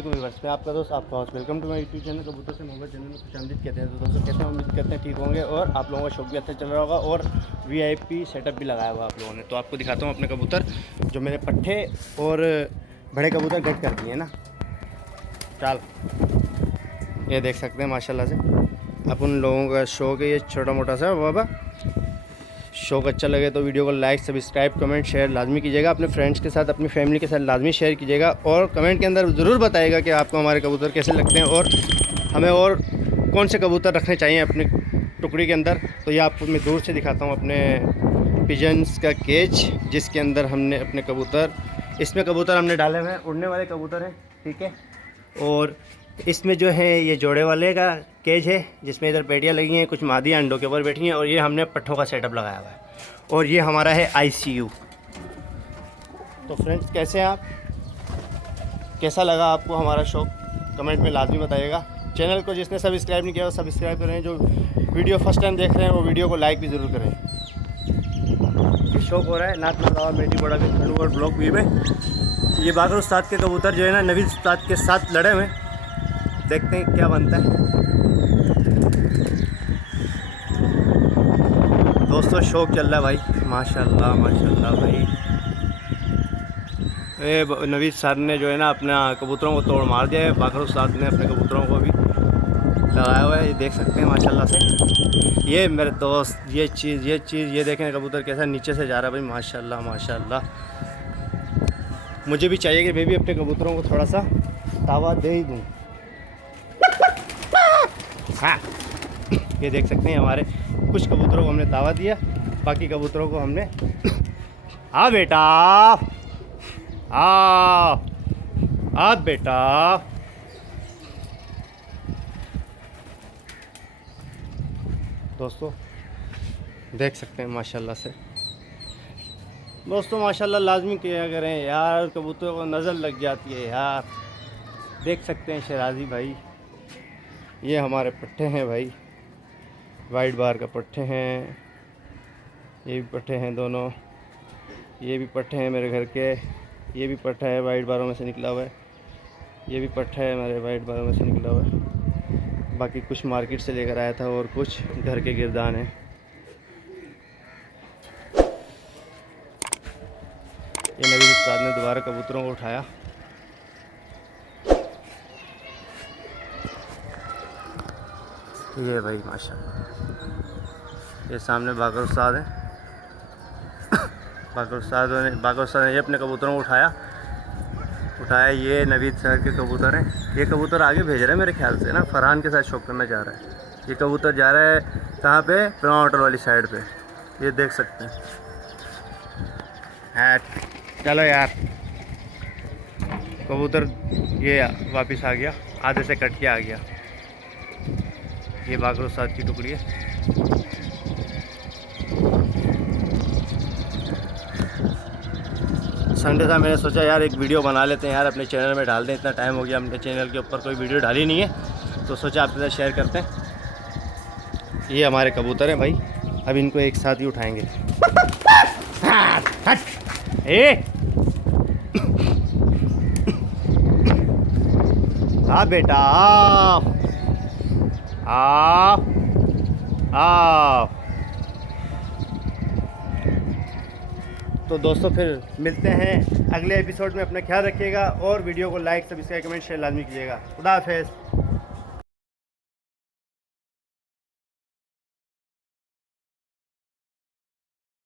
वालेकुम व्यूअर्स, मैं आपका दोस्त आपका हौस welcome to my YouTube channel कबूतर से मोहब्बत चैनल में खुशामदीद कहते हैं। तो दोस्तों कैसे उम्मीद करते हैं ठीक होंगे और आप लोगों का शौक भी अच्छा चल रहा होगा और वीआईपी सेटअप भी लगाया हुआ आप लोगों ने। तो आपको दिखाता हूँ अपने कबूतर जो मेरे पट्ठे और बड़े कबूतर गट कर दिए ना। चाल ये देख सकते हैं माशाल्लाह से। अब उन लोगों का शौक है ये छोटा मोटा सा बाबा। शौक अच्छा लगे तो वीडियो को लाइक सब्सक्राइब कमेंट शेयर लाजमी कीजिएगा। अपने फ्रेंड्स के साथ अपनी फैमिली के साथ लाजमी शेयर कीजिएगा और कमेंट के अंदर ज़रूर बताइएगा कि आपको हमारे कबूतर कैसे लगते हैं और हमें और कौन से कबूतर रखने चाहिए अपने टुकड़ी के अंदर। तो ये आपको मैं दूर से दिखाता हूँ अपने पिजन्स का केज जिसके अंदर हमने अपने कबूतर, इसमें कबूतर हमने डाले हुए हैं, उड़ने वाले कबूतर हैं, ठीक है। और इसमें जो है ये जोड़े वाले का केज है जिसमें इधर पेटियाँ लगी हैं, कुछ मादी अंडों के ऊपर बैठी हैं और ये हमने पट्ठों का सेटअप लगाया हुआ है। और ये हमारा है आईसीयू। तो फ्रेंड्स कैसे हैं आप, कैसा लगा आपको हमारा शौक, कमेंट में लाजमी बताइएगा। चैनल को जिसने सब्सक्राइब नहीं किया वो सब्सक्राइब करें, जो वीडियो फर्स्ट टाइम देख रहे हैं वो वीडियो को लाइक भी ज़रूर करें। ये शौक हो रहा है नात नदावा मेटी बड़ा के खड़ू और ब्लॉक वी में। ये बाकर उस्ताद के कबूतर जो है ना नवीद उस्ताद के साथ लड़े हुए, देखते हैं क्या बनता है। दोस्तों शौक चल रहा है भाई, माशाल्लाह माशाल्लाह भाई। ये नवीद सर ने जो है ना अपना कबूतरों को तोड़ मार दिया है, बाकर उस्ताद ने अपने कबूतरों को भी लगाया हुआ है, ये देख सकते हैं माशाल्लाह से। ये मेरे दोस्त ये चीज़ ये देखें कबूतर कैसा नीचे से जा रहा है भाई, माशाल्लाह माशाल्लाह। मुझे भी चाहिए कि मैं भी अपने कबूतरों को थोड़ा सा तावा दे ही दूँ। हाँ ये देख सकते हैं हमारे कुछ कबूतरों को हमने दावा दिया, बाकी कबूतरों को हमने आ बेटा आ बेटा। दोस्तों देख सकते हैं माशाल्लाह से। दोस्तों माशाल्लाह लाजमी किया करें यार, कबूतरों को नज़र लग जाती है यार। देख सकते हैं शराजी भाई, ये हमारे पट्ठे हैं भाई, वाइट बार का पट्ठे हैं, ये भी पट्ठे हैं दोनों, ये भी पट्ठे हैं मेरे घर के, ये भी पट्ठा है वाइट बारों में से निकला हुआ है, ये भी पट्ठा है मेरे वाइट बारों में से निकला हुआ है। बाकी कुछ मार्केट से लेकर आया था और कुछ घर के गिरदान हैं। ये नवीद उस्ताद ने दोबारा कबूतरों को उठाया। ये भाई माशाल्लाह, ये सामने बाकर उस्ताद है। बाकर उस्ताद ने ये अपने कबूतरों को उठाया। ये नवीद सर के कबूतर हैं। ये कबूतर आगे भेज रहे हैं मेरे ख्याल से ना, फरहान के साथ शौक करना चाह रहा है। ये कबूतर जा रहा है कहाँ पे, प्लान होटल वाली साइड पे, ये देख सकते हैं। चलो यार कबूतर ये वापस आ गया, आधे से कट के आ गया। ये बाकर उस्ताद की टुकड़ी है। संडे था, मैंने सोचा यार एक वीडियो बना लेते हैं यार, अपने चैनल में डाल दें। इतना टाइम हो गया अपने चैनल के ऊपर कोई वीडियो डाली नहीं है, तो सोचा आपके साथ शेयर करते हैं। ये हमारे कबूतर हैं भाई, अब इनको एक साथ ही उठाएंगे। हाँ बेटा आ तो दोस्तों फिर मिलते हैं अगले एपिसोड में। अपना ख्याल रखिएगा और वीडियो को लाइक सब्सक्राइब कमेंट शेयर लाजमी कीजिएगा। खुदा हाफिज़।